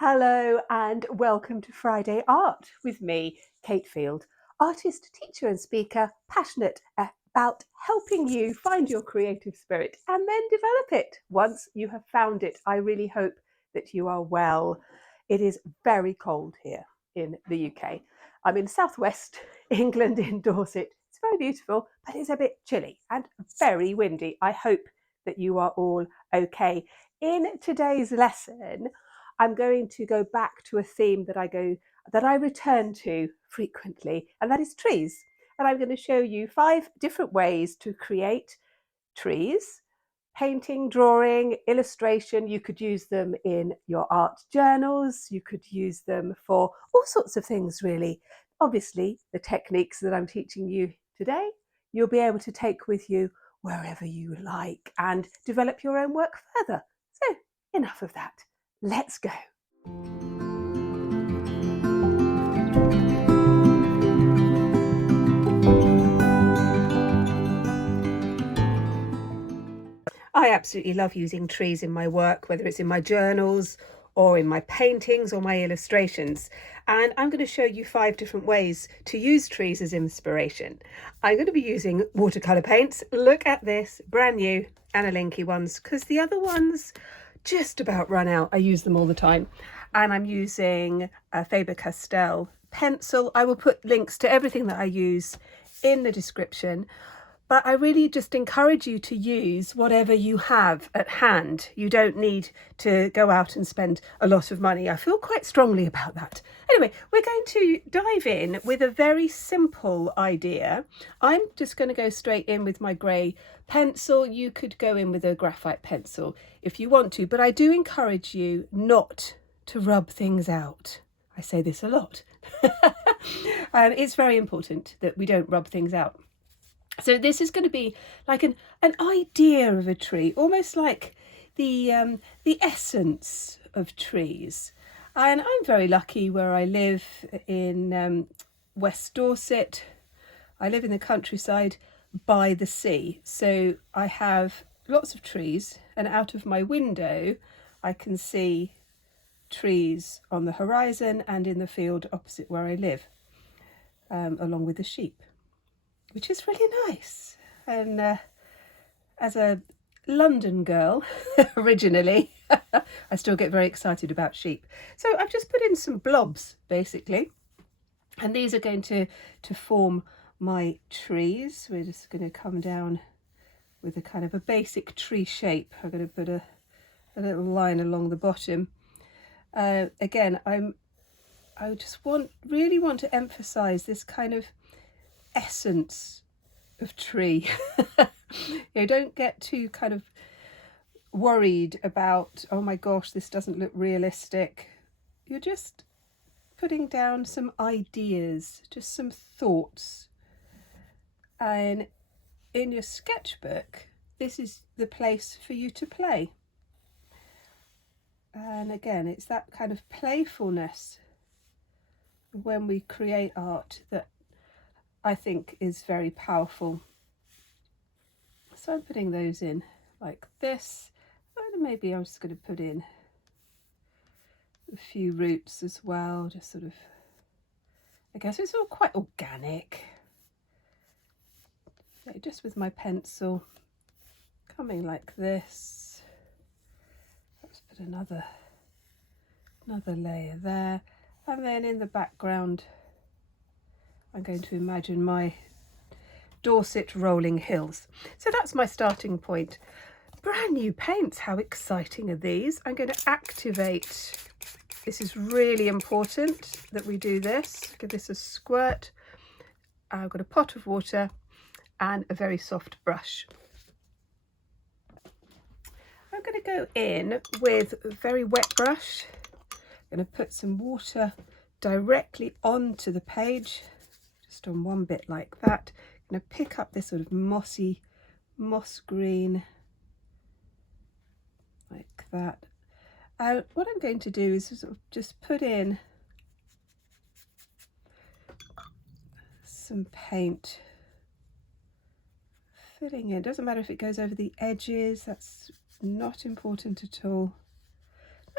Hello and welcome to Friday Art with me, Kate Field, artist, teacher and speaker, passionate about helping you find your creative spirit and then develop it once you have found it. I really hope that you are well. It is very cold here in the UK. I'm in southwest England in Dorset. It's very beautiful, but it's a bit chilly and very windy. I hope that you are all okay. In today's lesson, I'm going to go back to a theme that I return to frequently, and that is trees. And I'm going to show you 5 different ways to create trees. Painting, drawing, illustration. You could use them in your art journals. You could use them for all sorts of things, really. Obviously, the techniques that I'm teaching you today, you'll be able to take with you wherever you like and develop your own work further. So, enough of that. Let's go. I absolutely love using trees in my work, whether it's in my journals or in my paintings or my illustrations. And I'm going to show you 5 different ways to use trees as inspiration. I'm going to be using watercolour paints. Look at this, brand new Acrylic ones, because the other ones just about run out. I use them all the time. And I'm using a Faber-Castell pencil. I will put links to everything that I use in the description. But I really just encourage you to use whatever you have at hand. You don't need to go out and spend a lot of money. I feel quite strongly about that. Anyway, we're going to dive in with a very simple idea. I'm just going to go straight in with my grey pencil. You could go in with a graphite pencil if you want to, but I do encourage you not to rub things out. I say this a lot. It's very important that we don't rub things out. So this is going to be like an idea of a tree, almost like the essence of trees. And I'm very lucky where I live in West Dorset. I live in the countryside by the sea. So I have lots of trees, and out of my window I can see trees on the horizon and in the field opposite where I live, along with the sheep, which is really nice. And as a London girl originally, I still get very excited about sheep. So I've just put in some blobs basically, and these are going to form my trees. We're just going to come down with a kind of a basic tree shape. I'm going to put a little line along the bottom. Again, I just really want to emphasize this kind of essence of tree. Don't get too kind of worried about, oh my gosh, this doesn't look realistic. You're just putting down some ideas, just some thoughts. And in your sketchbook, this is the place for you to play. And again, it's that kind of playfulness when we create art that I think is very powerful. So I'm putting those in like this, and maybe I'm just going to put in a few roots as well, just sort of, I guess it's all quite organic. So just with my pencil, coming like this. Let's put another layer there, and then in the background I'm going to imagine my Dorset rolling hills. So that's my starting point. Brand new paints, how exciting are these? I'm going to activate. This is really important that we do this. Give this a squirt. I've got a pot of water and a very soft brush. I'm going to go in with a very wet brush. I'm going to put some water directly onto the page, just on one bit like that. I'm going to pick up this sort of moss green like that. What I'm going to do is sort of just put in some paint, filling in. Doesn't matter if it goes over the edges, that's not important at all.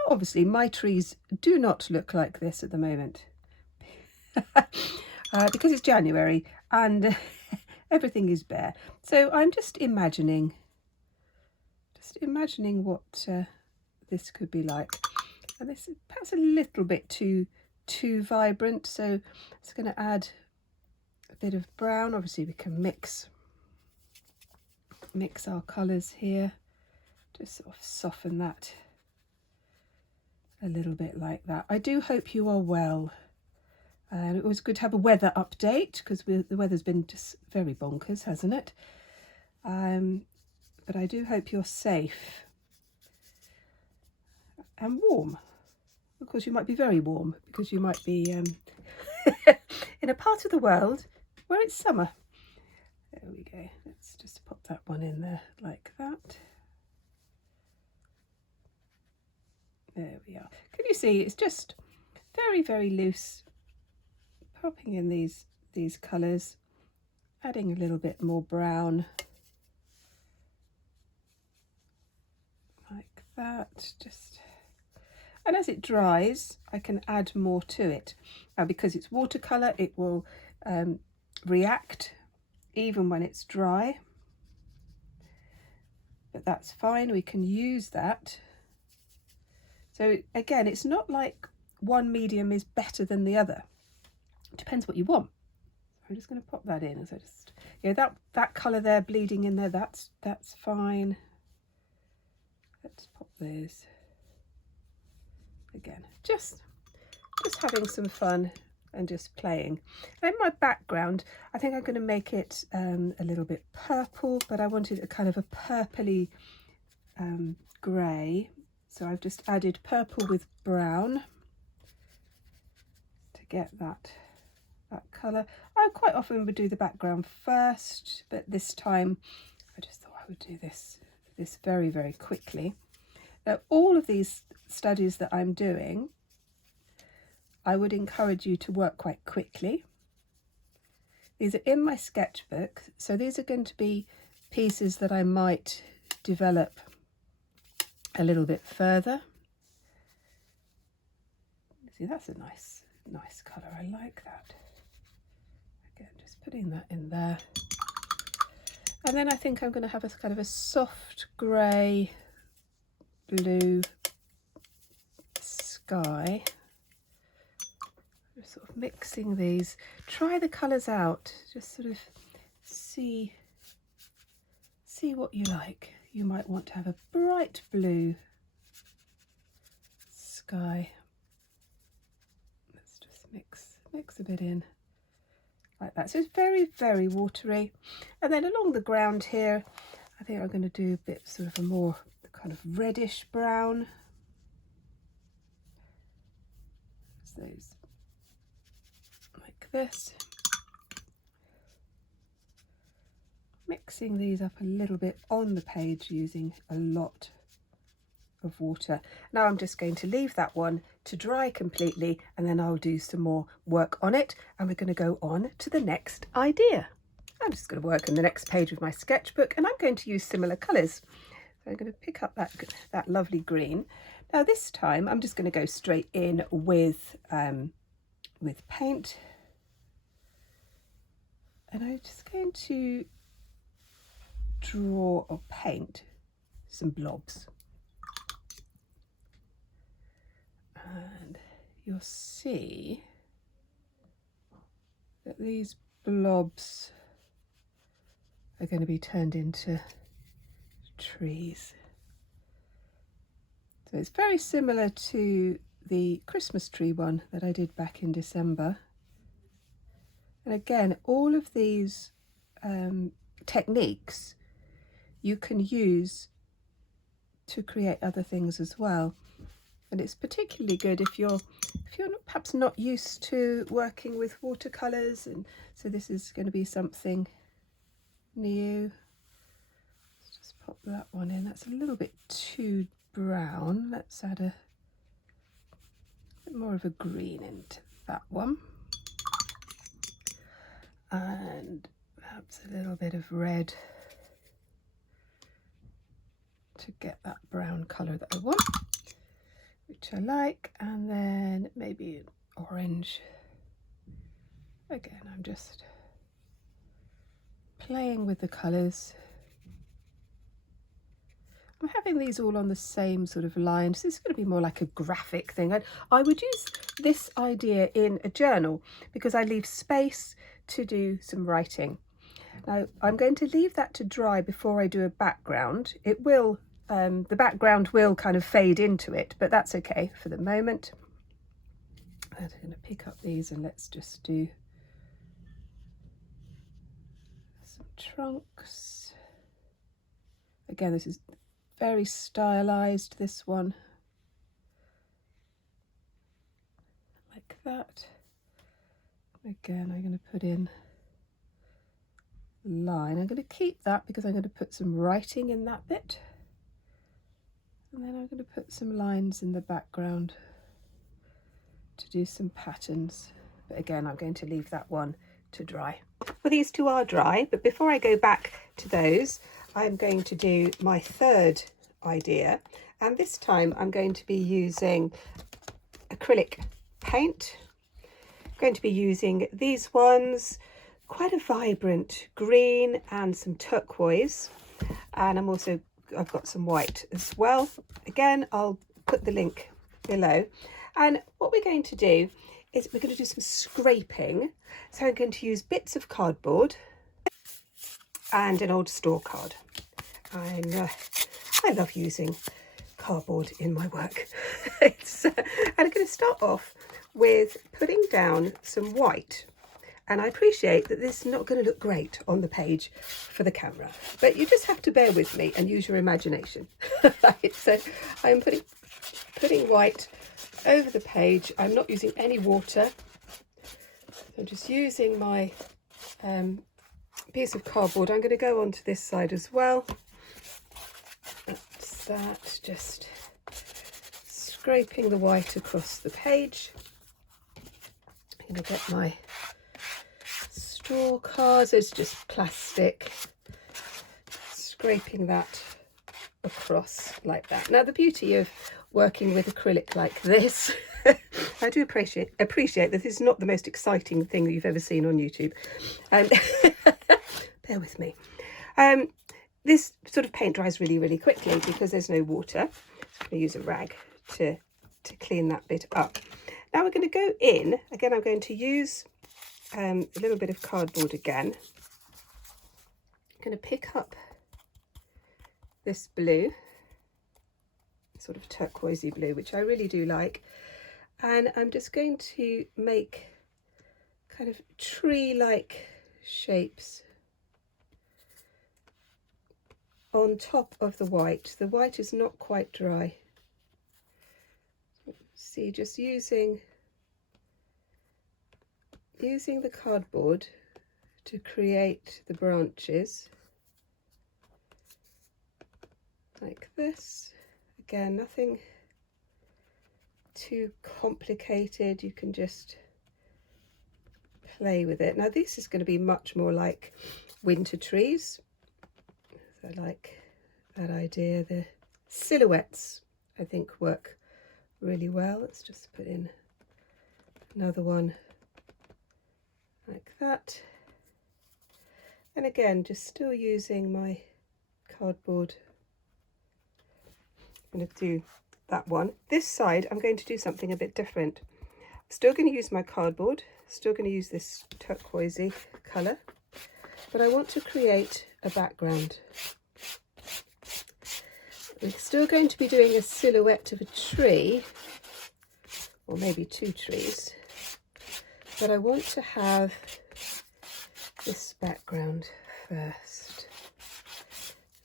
obviously my trees do not look like this at the moment because it's January and everything is bare. So I'm just imagining what this could be like. And this is perhaps a little bit too vibrant, so it's going to add a bit of brown. Obviously we can mix our colours here, just sort of soften that a little bit like that. I do hope you are well. It was good to have a weather update because the weather's been just very bonkers, hasn't it? But I do hope you're safe and warm. Of course, you might be very warm because you might be in a part of the world where it's summer. There we go. Let's just pop that one in there like that. There we are. Can you see it's just very, very loose, popping in these colours, adding a little bit more brown like that. Just, and as it dries I can add more to it. Now because it's watercolour, it will react even when it's dry, but that's fine, we can use that. So again, it's not like one medium is better than the other. It depends what you want. I'm just going to pop that in as I just, that colour there bleeding in there, that's fine. Let's pop those again. Just having some fun and just playing. And in my background, I think I'm going to make it a little bit purple, but I wanted a kind of a purpley grey. So I've just added purple with brown to get that colour. I quite often would do the background first, but this time I just thought I would do this very, very quickly. Now, all of these studies that I'm doing, I would encourage you to work quite quickly. These are in my sketchbook, so these are going to be pieces that I might develop a little bit further. See, that's a nice colour. I like that. Again, just putting that in there. And then I think I'm going to have a kind of a soft grey blue sky. Just sort of mixing these. Try the colours out. Just sort of see what you like. You might want to have a bright blue sky. Let's just mix a bit in like that. So it's very, very watery. And then along the ground here, I think I'm going to do a bit sort of a more kind of reddish brown. So those like this. Mixing these up a little bit on the page using a lot of water. Now I'm just going to leave that one to dry completely and then I'll do some more work on it and we're going to go on to the next idea. I'm just going to work on the next page with my sketchbook and I'm going to use similar colours. So I'm going to pick up that lovely green. Now this time I'm just going to go straight in with paint, and I'm just going to draw or paint some blobs. And you'll see that these blobs are going to be turned into trees. So it's very similar to the Christmas tree one that I did back in December. And again, all of these techniques you can use to create other things as well. And it's particularly good if you're perhaps not used to working with watercolours, and so this is going to be something new. Let's just pop that one in. That's a little bit too brown. Let's add a bit more of a green into that one. And perhaps a little bit of red to get that brown colour that I want. which I like, and then maybe an orange. Again, I'm just playing with the colours. I'm having these all on the same sort of line. So this is going to be more like a graphic thing. I would use this idea in a journal because I leave space to do some writing. Now I'm going to leave that to dry before I do a background. It will, the background will kind of fade into it, but that's okay for the moment. I'm going to pick up these and let's just do some trunks. Again, this is very stylized, this one, like that. Again, I'm going to put in line. I'm going to keep that because I'm going to put some writing in that bit, and then I'm going to put some lines in the background to do some patterns, but again I'm going to leave that one to dry. Well, these two are dry, but before I go back to those, I'm going to do my third idea, and this time I'm going to be using acrylic paint. I'm going to be using these ones, quite a vibrant green and some turquoise, and I've got some white as well. Again, I'll put the link below. And what we're going to do is we're going to do some scraping. So I'm going to use bits of cardboard and an old store card. I love using cardboard in my work. And I'm going to start off with putting down some white. And I appreciate that this is not going to look great on the page for the camera, but you just have to bear with me and use your imagination. Right, so I'm putting white over the page. I'm not using any water. I'm just using my piece of cardboard. I'm going to go onto this side as well. That's that, just scraping the white across the page. I'm going to get my straw cards, it's just plastic, scraping that across like that. Now the beauty of working with acrylic like this, I do appreciate that this is not the most exciting thing that you've ever seen on YouTube. Bear with me. This sort of paint dries really, really quickly because there's no water. So I'm going to use a rag to clean that bit up. Now we're going to go in, again I'm going to use a little bit of cardboard again. I'm going to pick up this blue, sort of turquoisey blue, which I really do like, and I'm just going to make kind of tree-like shapes on top of the white. The white is not quite dry. See, just using the cardboard to create the branches like this. Again, nothing too complicated, you can just play with it. Now this is going to be much more like winter trees. So I like that idea. The silhouettes I think work really well. Let's just put in another one like that, and again just still using my cardboard. I'm going to do that one. This side I'm going to do something a bit different. I'm still going to use my cardboard, still going to use this turquoisey colour, but I want to create a background. We're still going to be doing a silhouette of a tree, or maybe two trees, but I want to have this background first.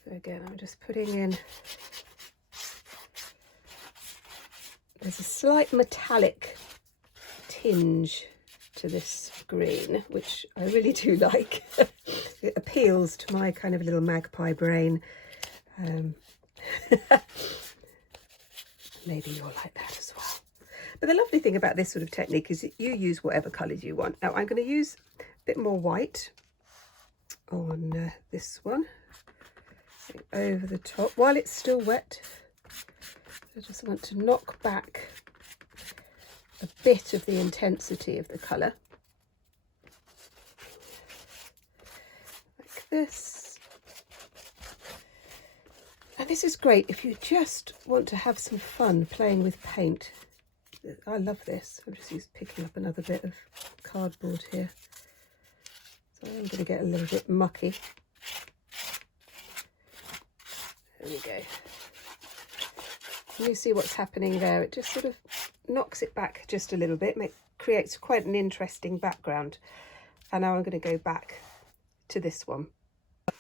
So again, I'm just putting in, there's a slight metallic tinge to this green, which I really do like. It appeals to my kind of little magpie brain. Maybe you're like that as well. But the lovely thing about this sort of technique is that you use whatever colours you want. Now I'm going to use a bit more white on this one over the top while it's still wet. I just want to knock back a bit of the intensity of the colour. Like this. And this is great if you just want to have some fun playing with paint. I love this. I'm just picking up another bit of cardboard here. So I'm going to get a little bit mucky. There we go. And you see what's happening there. It just sort of knocks it back just a little bit, creates quite an interesting background. And now I'm going to go back to this one.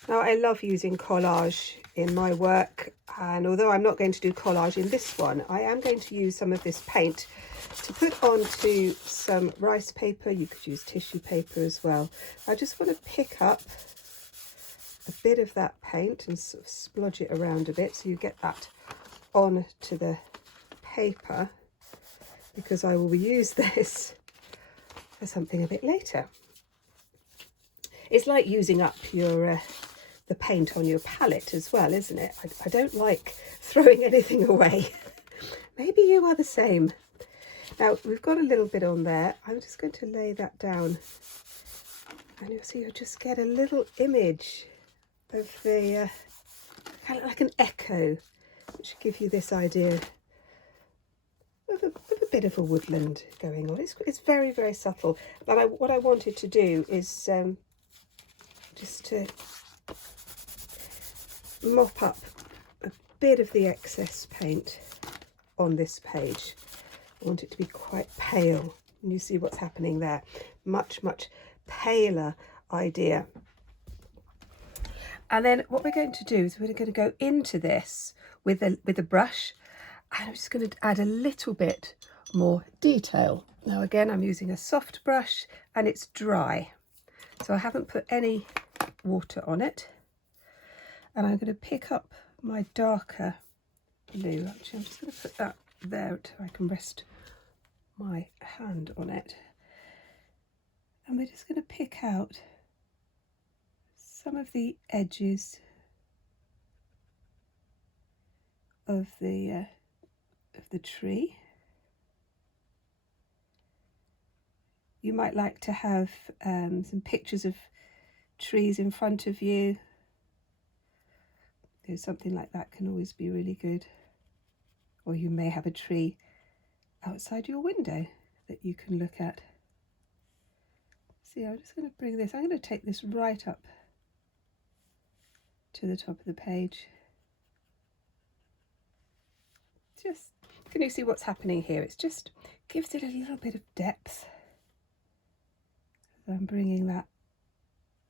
Now, I love using collage in my work, and although I'm not going to do collage in this one, I am going to use some of this paint to put onto some rice paper. You could use tissue paper as well. I just want to pick up a bit of that paint and sort of splodge it around a bit so you get that onto the paper, because I will use this for something a bit later. It's like using up your the paint on your palette as well, isn't it? I don't like throwing anything away. Maybe you are the same. Now, we've got a little bit on there. I'm just going to lay that down. And you'll see you'll just get a little image of the, kind of like an echo, which should give you this idea of a bit of a woodland going on. It's very, very subtle. But what I wanted to do is just to mop up a bit of the excess paint on this page. I want it to be quite pale, and you see what's happening there. Much paler idea. And then what we're going to do is we're going to go into this with a brush, and I'm just going to add a little bit more detail. Now again, I'm using a soft brush and it's dry, so I haven't put any water on it. And I'm going to pick up my darker blue. Actually, I'm just going to put that there so I can rest my hand on it. And we're just going to pick out some of the edges of the tree. You might like to have some pictures of trees in front of you. Something like that can always be really good. Or you may have a tree outside your window that you can look at. See, I'm just going to bring this, I'm going to take this right up to the top of the page. Just, can you see what's happening here? It's just gives it a little bit of depth. I'm bringing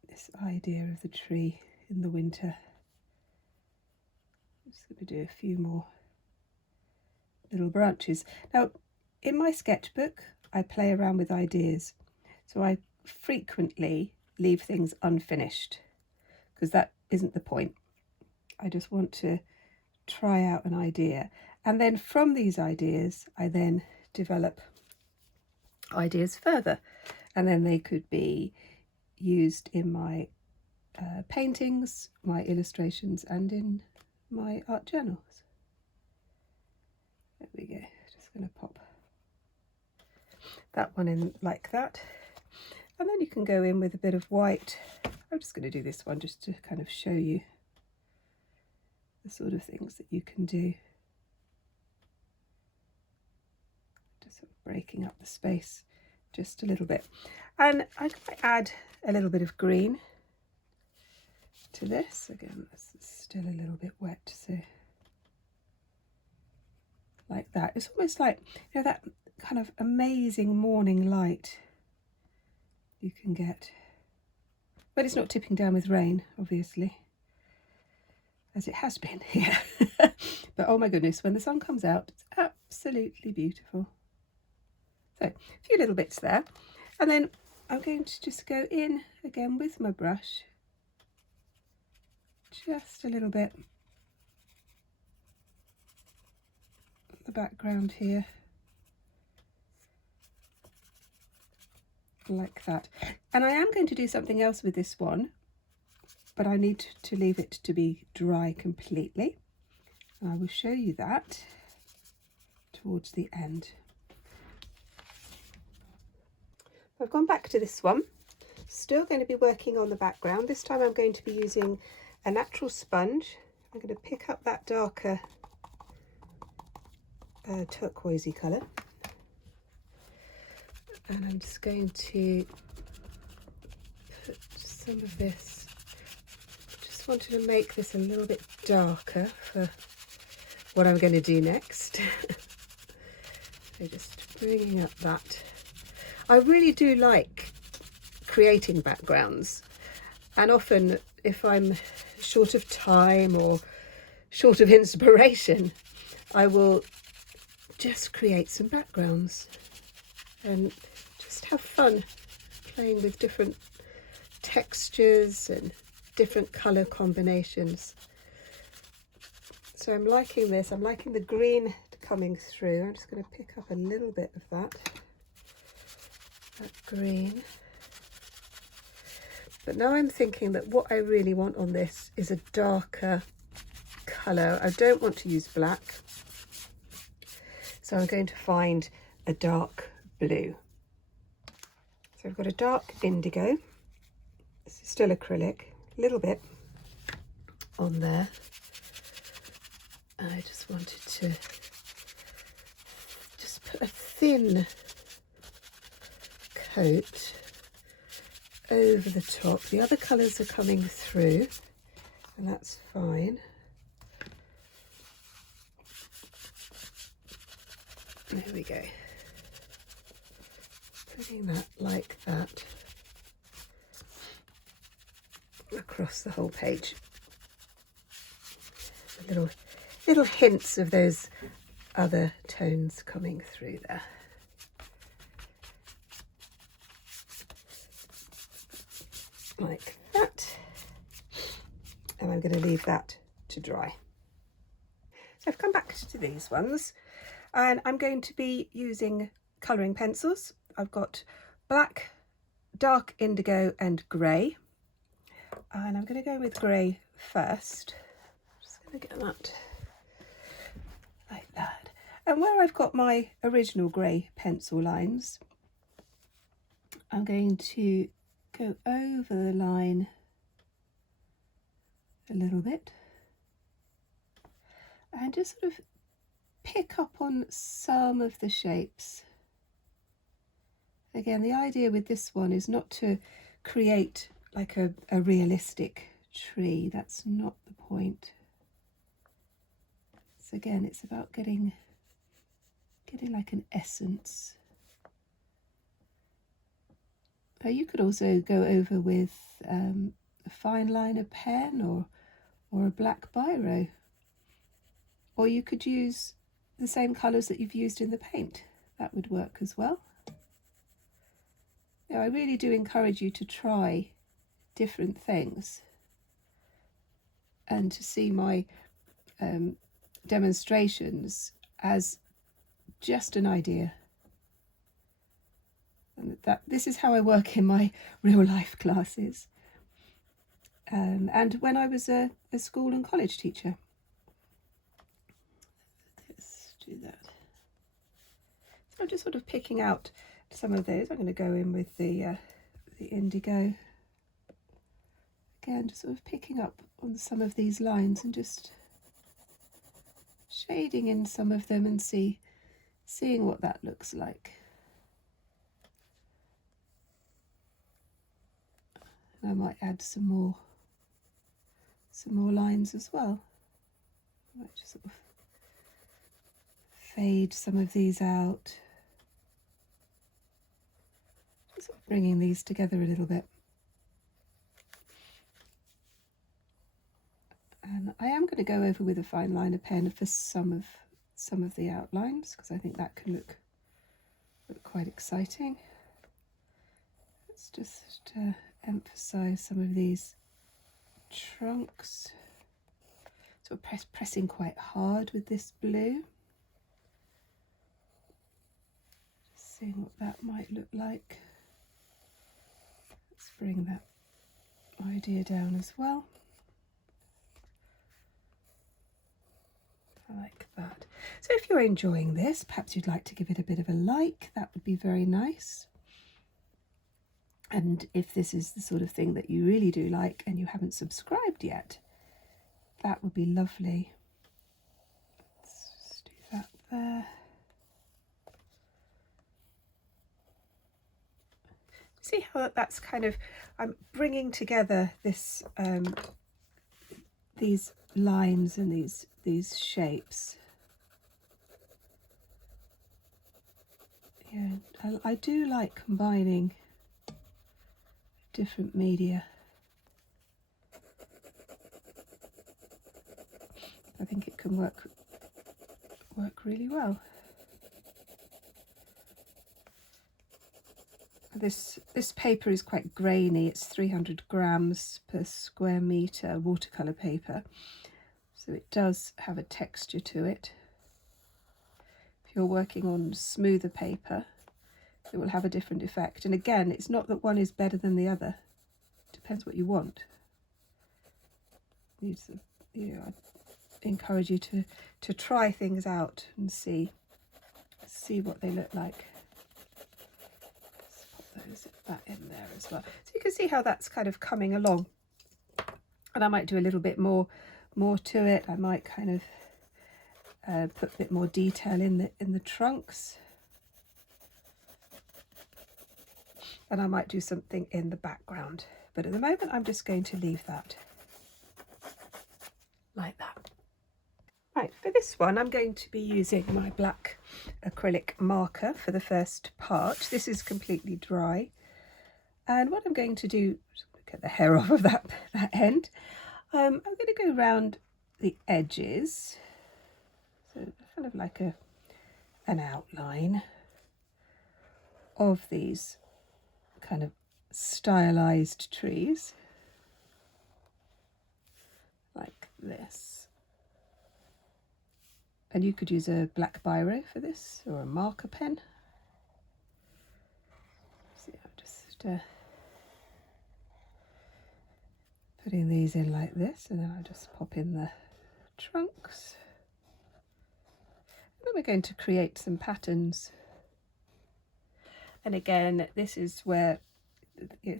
this idea of the tree in the winter. I'm just going to do a few more little branches. Now, in my sketchbook, I play around with ideas. So I frequently leave things unfinished because that isn't the point. I just want to try out an idea. And then from these ideas, I then develop ideas further. And then they could be used in my paintings, my illustrations, and in my art journals. There we go. Just going to pop that one in like that. And then you can go in with a bit of white. I'm just going to do this one just to kind of show you the sort of things that you can do. Just sort of breaking up the space just a little bit. And I might add a little bit of green to this. Again, this is still a little bit wet, so like that. It's almost like, you know, that kind of amazing morning light you can get. But it's not tipping down with rain, obviously, as it has been here. But oh my goodness, when the sun comes out, it's absolutely beautiful. So, a few little bits there. And then I'm going to just go in again with my brush, just a little bit the background here, like that. And I am going to do something else with this one, but I need to leave it to be dry completely, and I will show you that. towards the end. I've gone back to this one, still going to be working on the background. This time I'm going to be using a natural sponge. I'm going to pick up that darker turquoisey colour, and I'm just going to put some of this. Just wanted to make this a little bit darker for what I'm going to do next. So just bringing up that. I really do like creating backgrounds, and often if I'm short of time or short of inspiration, I will just create some backgrounds and just have fun playing with different textures and different colour combinations. So I'm liking this. I'm liking the green coming through. I'm just going to pick up a little bit of that green. But now I'm thinking that what I really want on this is a darker colour. I don't want to use black, so I'm going to find a dark blue. So I've got a dark indigo. This is still acrylic, a little bit on there. I just wanted to just put a thin coat over the top. The other colours are coming through, and that's fine. There we go. Putting that like that across the whole page. Little hints of those other tones coming through there. Like that. And I'm going to leave that to dry. So I've come back to these ones, and I'm going to be using colouring pencils. I've got black, dark indigo and grey, and I'm going to go with grey first. Just going to get that like that. And where I've got my original grey pencil lines, I'm going to go over the line a little bit and just sort of pick up on some of the shapes. Again, the idea with this one is not to create like a realistic tree. That's not the point. So again, it's about getting like an essence. You could also go over with a Fineliner pen or a black biro, or you could use the same colours that you've used in the paint. That would work as well. Now, I really do encourage you to try different things and to see my demonstrations as just an idea. And that this is how I work in my real life classes, and when I was a school and college teacher. Let's do that. So I'm just sort of picking out some of those. I'm going to go in with the indigo again, just sort of picking up on some of these lines and just shading in some of them and seeing what that looks like. I might add some more lines as well. I might just sort of fade some of these out. Just sort of bringing these together a little bit. And I am going to go over with a Fineliner pen for some of the outlines, because I think that can look quite exciting. Let's just emphasize some of these trunks. So pressing quite hard with this blue. Just seeing what that might look like. Let's bring that idea down as well. Like that. So if you're enjoying this, perhaps you'd like to give it a bit of a like. That would be very nice. And if this is the sort of thing that you really do like and you haven't subscribed yet, that would be lovely. Let's just do that there. See how that's kind of, I'm bringing together this these lines and these shapes. Yeah, I do like combining different media. I think it can work really well. This paper is quite grainy. It's 300 grams per square metre watercolour paper, so it does have a texture to it. If you're working on smoother paper, it will have a different effect. And again, it's not that one is better than the other. It depends what you want. You know, I encourage you to try things out and see what they look like. That in there as well, so you can see how that's kind of coming along. And I might do a little bit more to it. I might kind of put a bit more detail in the trunks, and I might do something in the background, but at the moment I'm just going to leave that like that. Right, for this one I'm going to be using my black acrylic marker for the first part. This is completely dry, and what I'm going to do, get the hair off of that end, I'm going to go around the edges, so kind of like an outline of these kind of stylized trees, like this. And you could use a black biro for this, or a marker pen. See, I'm just putting these in like this, and then I'll just pop in the trunks. And then we're going to create some patterns. And again, this is where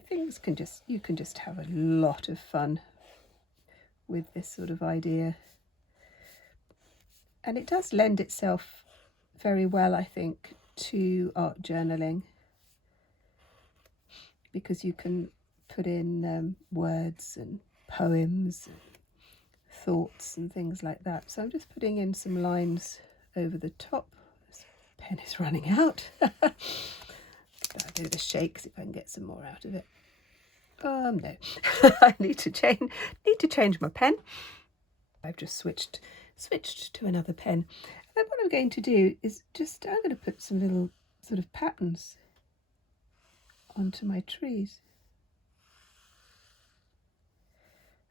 things can you can just have a lot of fun with this sort of idea. And it does lend itself very well, I think, to art journaling, because you can put in words and poems and thoughts and things like that. So I'm just putting in some lines over the top. This pen is running out. A bit of a shake, see if I can get some more out of it. No, I need to change my pen. I've just switched to another pen. And then what I'm going to do is I'm going to put some little sort of patterns onto my trees.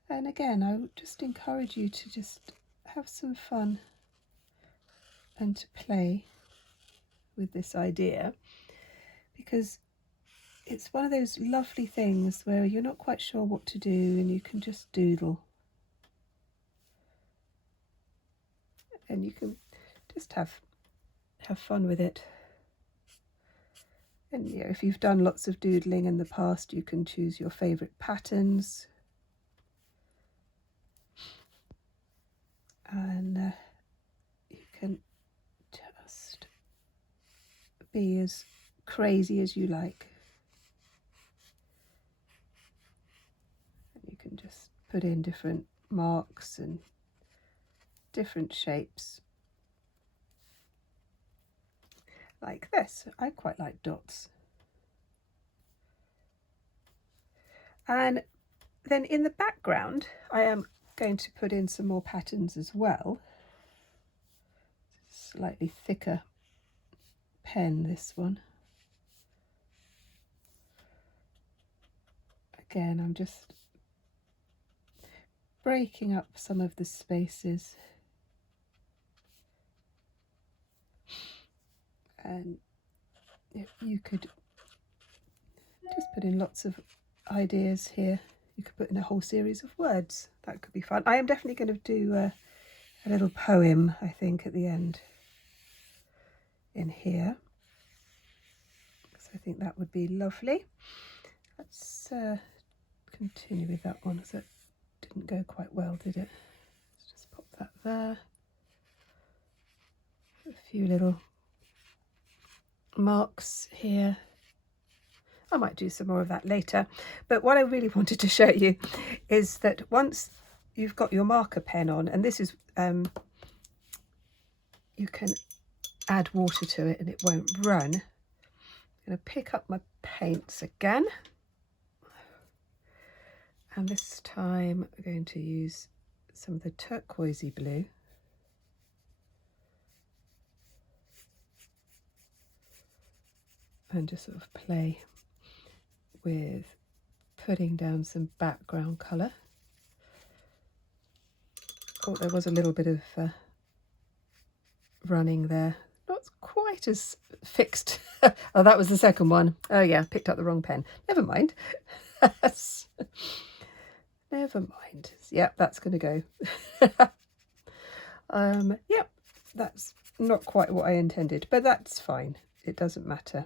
And again, I would just encourage you to just have some fun and to play with this idea, because it's one of those lovely things where you're not quite sure what to do and you can just doodle. And you can just have fun with it. And if you've done lots of doodling in the past, you can choose your favourite patterns. And you can just be as crazy as you like. And you can just put in different marks and different shapes like this. I quite like dots. And then in the background I am going to put in some more patterns as well. Slightly thicker pen, this one. Again, I'm just breaking up some of the spaces. And you could just put in lots of ideas here. You could put in a whole series of words. That could be fun. I am definitely going to do a little poem, I think, at the end. in here. So I think that would be lovely. Let's continue with that one, because it didn't go quite well, did it? Let's just pop that there. A few little marks here. I might do some more of that later, but what I really wanted to show you is that once you've got your marker pen on, and this is you can add water to it and it won't run. I'm going to pick up my paints again, and this time I'm going to use some of the turquoisey blue. And just sort of play with putting down some background colour. Oh, there was a little bit of running there. Not quite as fixed. Oh, that was the second one. Oh yeah, picked up the wrong pen. Never mind. Never mind. Yep, that's going to go. Yep, that's not quite what I intended, but that's fine. It doesn't matter.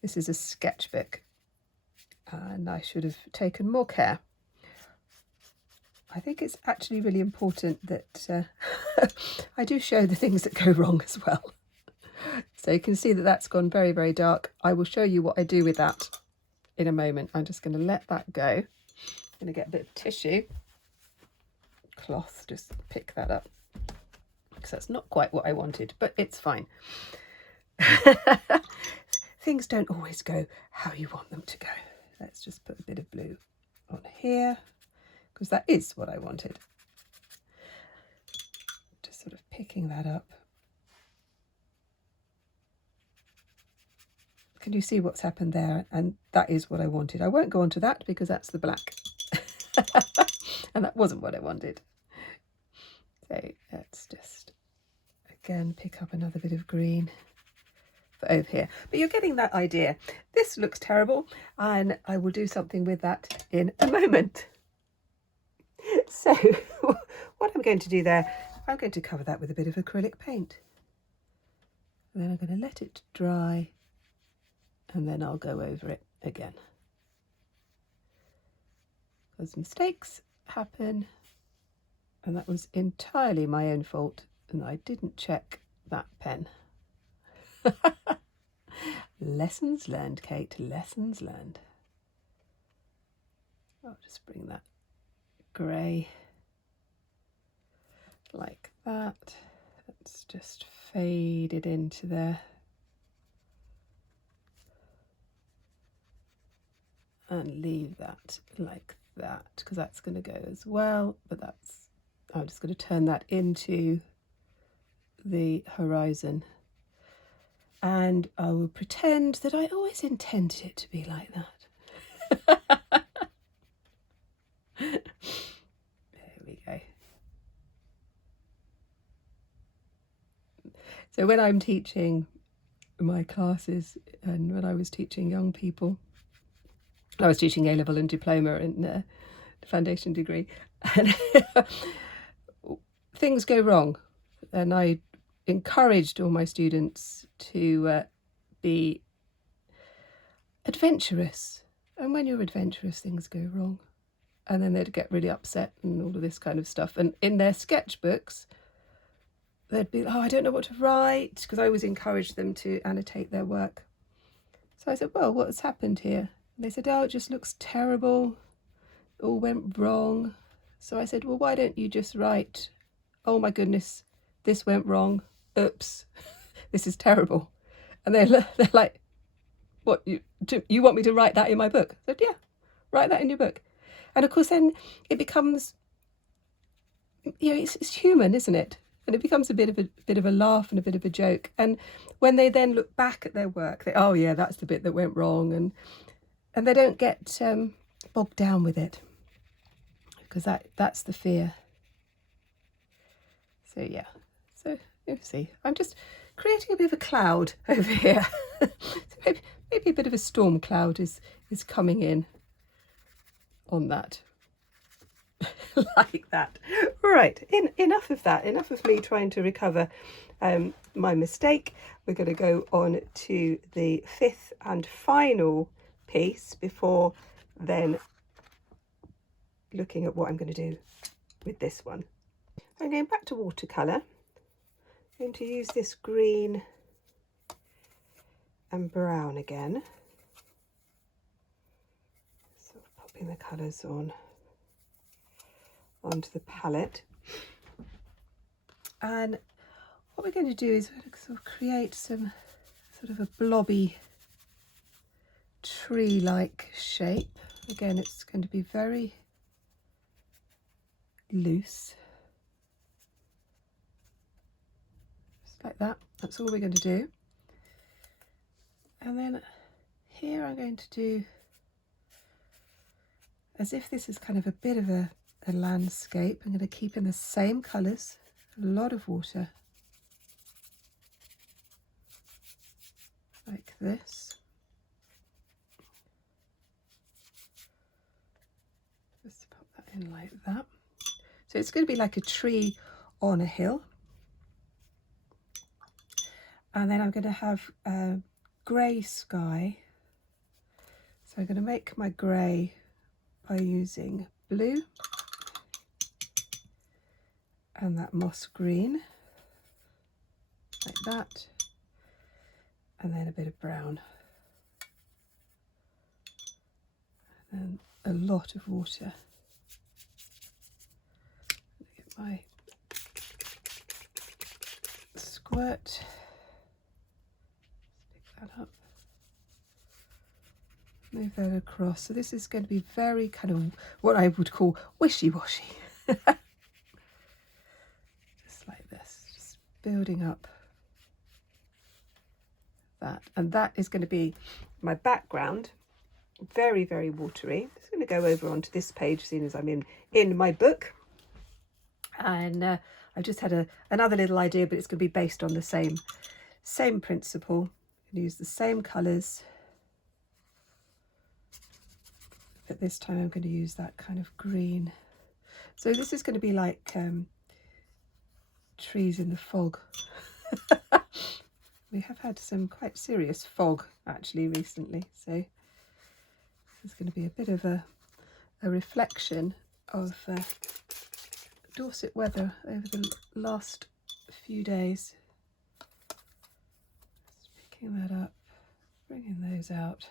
This is a sketchbook, and I should have taken more care. I think it's actually really important that I do show the things that go wrong as well. So you can see that that's gone very, very dark. I will show you what I do with that in a moment. I'm just going to let that go. I'm going to get a bit of tissue, cloth, just pick that up, because that's not quite what I wanted, but it's fine. Things don't always go how you want them to go. Let's just put a bit of blue on here, because that is what I wanted. Just sort of picking that up. Can you see what's happened there? And that is what I wanted. I won't go on to that because that's the black. And that wasn't what I wanted. So let's just, again, pick up another bit of green over here, but you're getting that idea. This looks terrible, and I will do something with that in a moment. So what I'm going to do there, I'm going to cover that with a bit of acrylic paint, and then I'm going to let it dry, and then I'll go over it again, because mistakes happen, and that was entirely my own fault, and I didn't check that pen. Lessons learned, Cate, lessons learned. I'll just bring that grey like that. Let's just fade it into there. And leave that like that, because that's going to go as well, but that's, I'm just going to turn that into the horizon. And I will pretend that I always intended it to be like that. There we go. So when I'm teaching my classes, and when I was teaching young people, I was teaching A-level and diploma and the foundation degree, and things go wrong, and I encouraged all my students to be adventurous, and when you're adventurous things go wrong, and then they'd get really upset and all of this kind of stuff, and in their sketchbooks they'd be, oh, I don't know what to write, because I always encouraged them to annotate their work. So I said, well, what's happened here? And they said, oh, it just looks terrible, it all went wrong. So I said, well, why don't you just write, oh my goodness, this went wrong, oops, this is terrible. And they're like, what, you want me to write that in my book? I said, yeah, write that in your book. And of course then it becomes, you know, it's human, isn't it? And it becomes a bit of a laugh and a bit of a joke. And when they then look back at their work, they, oh yeah, that's the bit that went wrong, and they don't get bogged down with it, because that's the fear. So yeah, so you see, I'm just creating a bit of a cloud over here. So maybe a bit of a storm cloud is coming in on that. Like that. Right, enough of that, enough of me trying to recover my mistake. We're going to go on to the 5th and final piece before then looking at what I'm going to do with this one. I'm going back to watercolour. I'm going to use this green and brown again. Sort of popping the colours onto the palette. And what we're going to do is we're going to sort of create some sort of a blobby tree-like shape. Again, it's going to be very loose. Just like that. That's all we're going to do. And then here I'm going to do as if this is kind of a bit of a landscape. I'm going to keep in the same colours, a lot of water, like this. Just pop that in like that. So it's going to be like a tree on a hill. And then I'm going to have grey sky. So I'm going to make my grey by using blue and that moss green, like that, and then a bit of brown, and a lot of water. Get my squirt, pick that up, move that across. So this is going to be very kind of what I would call wishy-washy. Just like this, just building up that. And that is going to be my background. Very, very watery. I'm just going to go over onto this page, seeing as I'm in my book. And I've just had another little idea, but it's going to be based on the same principle. I'm going to use the same colours. But this time I'm going to use that kind of green. So this is going to be like trees in the fog. We have had some quite serious fog actually recently, so it's going to be a bit of a reflection of Dorset weather over the last few days. Just picking that up, bringing those out.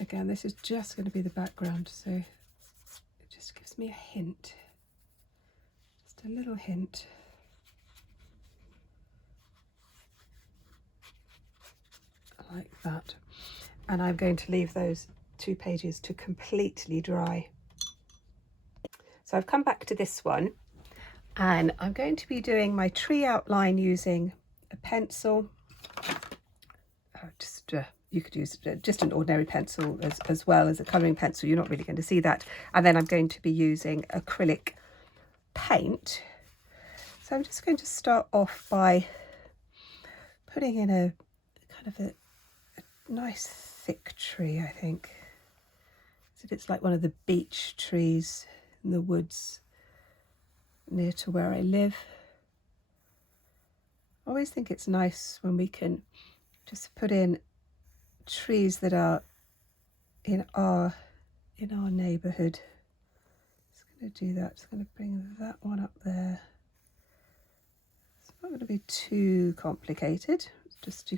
Again, this is just going to be the background, so it just gives me a hint, just a little hint. Like that. And I'm going to leave those 2 pages to completely dry. So I've come back to this one, and I'm going to be doing my tree outline using a pencil. You could use just an ordinary pencil as well as a colouring pencil. You're not really going to see that. And then I'm going to be using acrylic paint. So I'm just going to start off by putting in a kind of a nice thick tree, I think. As if it's like one of the beech trees in the woods near to where I live. I always think it's nice when we can just put in trees that are in our neighbourhood. Just going to do that. Just going to bring that one up there. It's not going to be too complicated. Just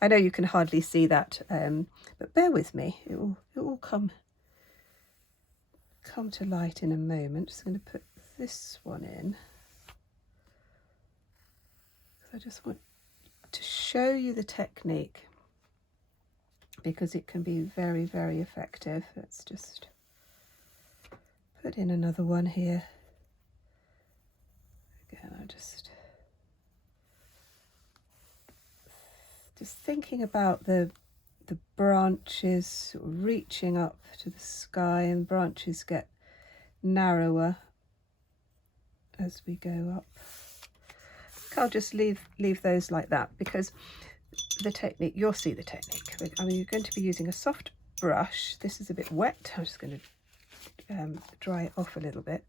I know you can hardly see that, but bear with me. It will come to light in a moment. Just going to put this one in. I just want to show you the technique, because it can be very, very effective. Let's just put in another one here. Again, I'm just thinking about the branches reaching up to the sky, and branches get narrower as we go up. I'll just leave those like that, because the technique, you'll see the technique. I mean, you're going to be using a soft brush. This is a bit wet. I'm just going to dry it off a little bit.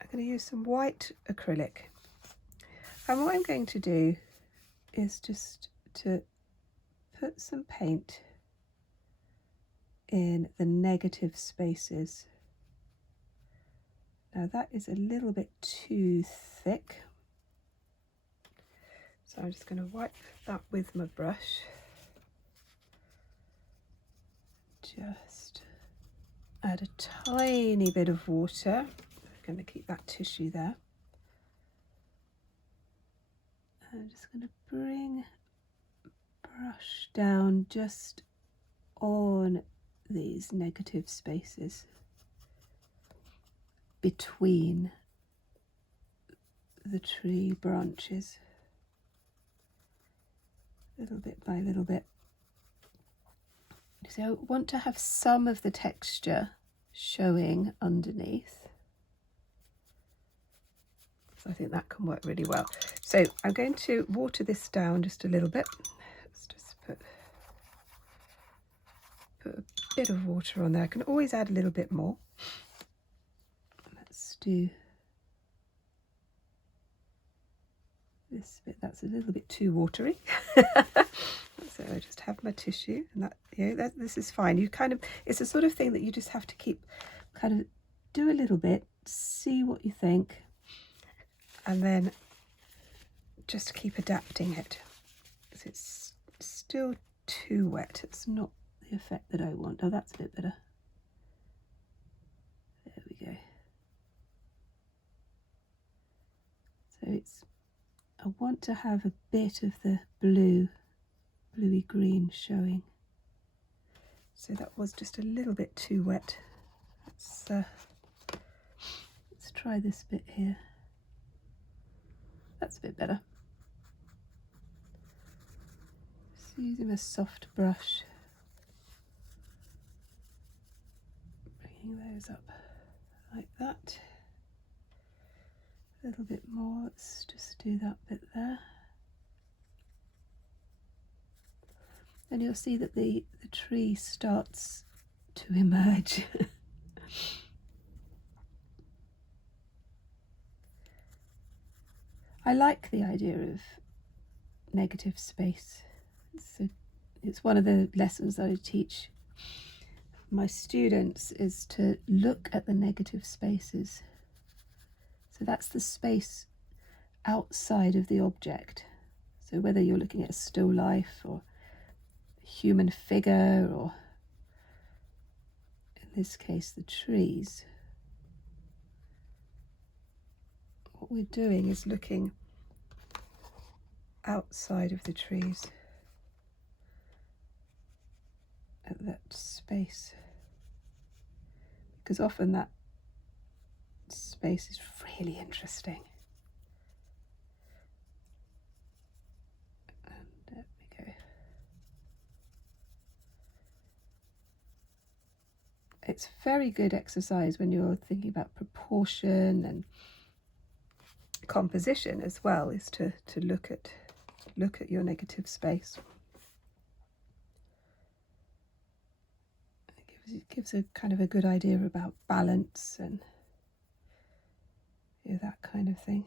I'm going to use some white acrylic, And what I'm going to do is just to put some paint in the negative spaces. Now that is a little bit too thick, so I'm just going to wipe that with my brush. Just add a tiny bit of water. I'm going to keep that tissue there. I'm just going to bring brush down just on these negative spaces between the tree branches, little bit by little bit. So I want to have some of the texture showing underneath. So I think that can work really well. So I'm going to water this down just a little bit. Let's just put a bit of water on there. I can always add a little bit more. Let's do this bit. That's a little bit too watery. So I just have my tissue, and that, you know, this is fine. You kind of, it's a sort of thing that you just have to keep, kind of do a little bit, see what you think, and then just keep adapting it. Because it's still too wet. It's not the effect that I want. Oh, that's a bit better. There we go. So it's, I want to have a bit of the bluey green showing. So that was just a little bit too wet. Let's try this bit here. That's a bit better. Just using a soft brush, bringing those up like that. A little bit more. Let's just do that bit there. And you'll see that the tree starts to emerge. I like the idea of negative space. It's one of the lessons that I teach my students, is to look at the negative spaces. So that's the space outside of the object. So whether you're looking at a still life or human figure, or in this case the trees, what we're doing is looking outside of the trees at that space, because often that space is really interesting. And there we go. It's very good exercise when you're thinking about proportion and composition as well, is to look at your negative space. It gives a kind of a good idea about balance and, you know, that kind of thing.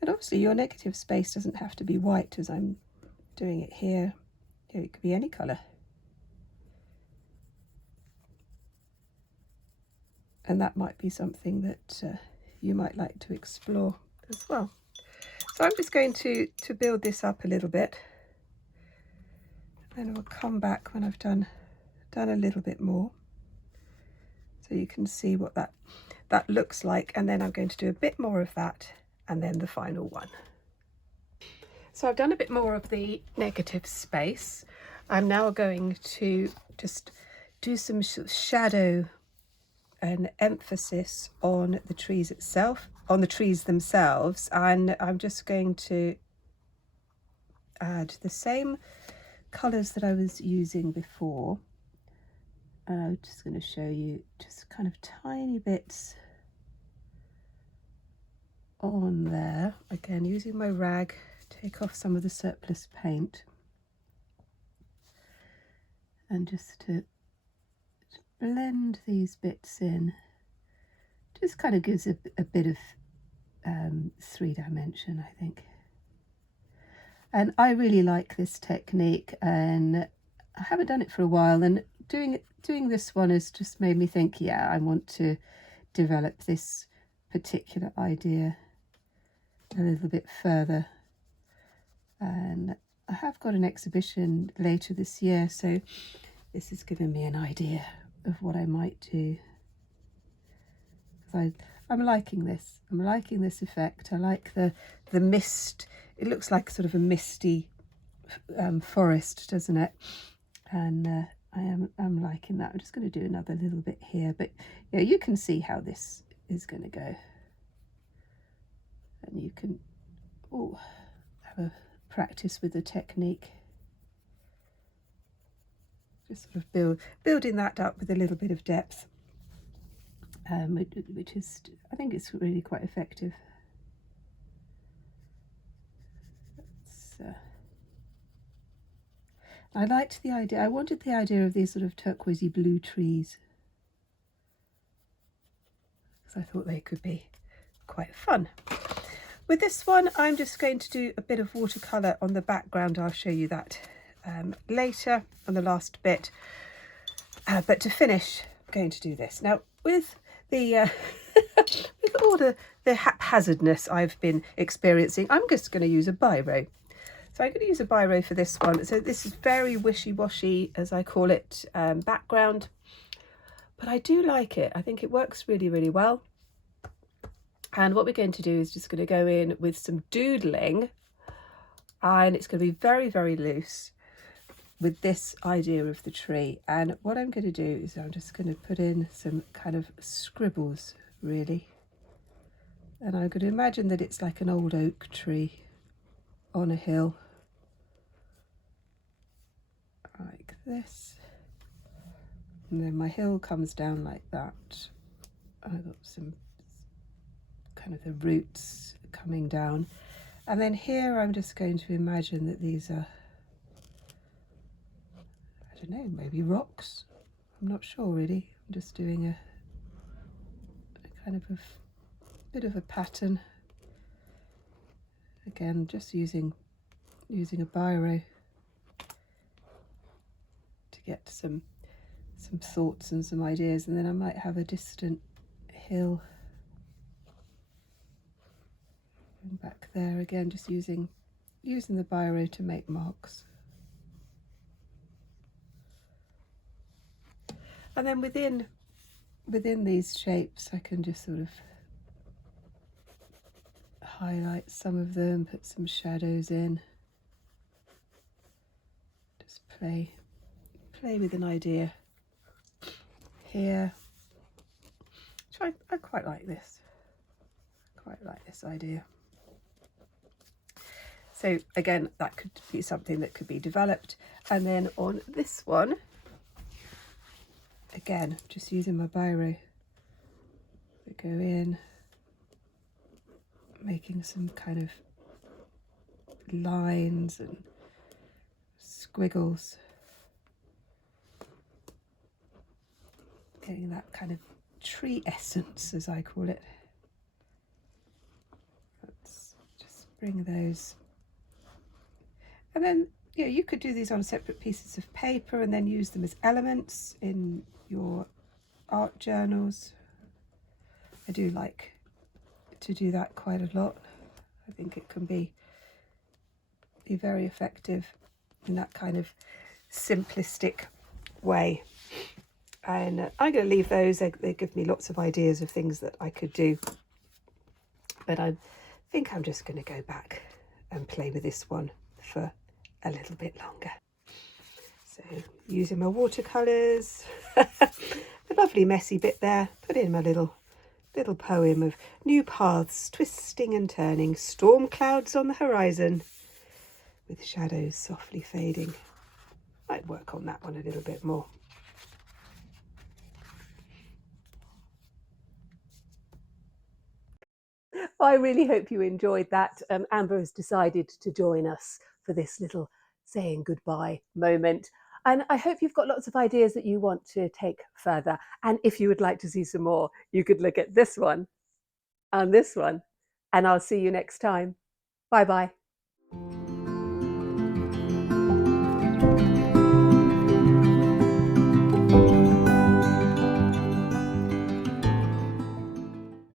And obviously your negative space doesn't have to be white as I'm doing it here. You know, it could be any colour. And that might be something that you might like to explore as well. So I'm just going to build this up a little bit, and we'll come back when I've done a little bit more, so you can see what that looks like. And then I'm going to do a bit more of that, and then the final one. So I've done a bit more of the negative space. I'm now going to just do some shadow and emphasis on the trees itself, on the trees themselves, and I'm just going to add the same colours that I was using before. And I'm just going to show you just kind of tiny bits on there. Again, using my rag, take off some of the surplus paint, and just to blend these bits in Just kind of gives a bit of 3-dimension, I think. And I really like this technique, and I haven't done it for a while, and doing this one has just made me think, yeah, I want to develop this particular idea a little bit further. And I have got an exhibition later this year, so this has given me an idea of what I might do. I'm liking this. I'm liking this effect. I like the mist. It looks like sort of a misty forest, doesn't it? And I'm liking that. I'm just going to do another little bit here, but yeah, you can see how this is going to go, and you can have a practice with the technique. Just sort of building that up with a little bit of depth, which is, I think it's really quite effective. I liked the idea. I wanted the idea of these sort of turquoisey blue trees, because I thought they could be quite fun. With this one, I'm just going to do a bit of watercolour on the background. I'll show you that later on the last bit. But to finish, I'm going to do this. Now, with the with all the haphazardness I've been experiencing, I'm just going to use a biro. So I'm going to use a biro for this one. So this is very wishy-washy, as I call it, background. But I do like it. I think it works really, really well. And what we're going to do is just going to go in with some doodling. And it's going to be very, very loose with this idea of the tree. And what I'm going to do is I'm just going to put in some kind of scribbles, really. And I'm going to imagine that it's like an old oak tree on a hill. Like this. And then my hill comes down like that. I've got some kind of the roots coming down. And then here I'm just going to imagine that these are, I don't know, maybe rocks. I'm not sure really. I'm just doing a kind of a bit of a pattern. Again, just using a biro to get some thoughts and some ideas, and then I might have a distant hill. And back there again, just using the biro to make marks. And then within these shapes, I can just sort of highlight some of them, put some shadows in, just play with an idea here. So I quite like this. Quite like this idea. So again, that could be something that could be developed. And then on this one, again, just using my biro, I go in, making some kind of lines and squiggles, getting that kind of tree essence, as I call it. Let's just bring those. And then, you know, you could do these on separate pieces of paper and then use them as elements in your art journals. I do like to do that quite a lot. I think it can be very effective in that kind of simplistic way. And I'm going to leave those. They give me lots of ideas of things that I could do. But I think I'm just going to go back and play with this one for a little bit longer. So using my watercolours, the lovely messy bit there, put in my little poem of new paths twisting and turning, storm clouds on the horizon with shadows softly fading. Might work on that one a little bit more. I really hope you enjoyed that. Amber has decided to join us for this little saying goodbye moment. And I hope you've got lots of ideas that you want to take further. And if you would like to see some more, you could look at this one and this one. And I'll see you next time. Bye bye.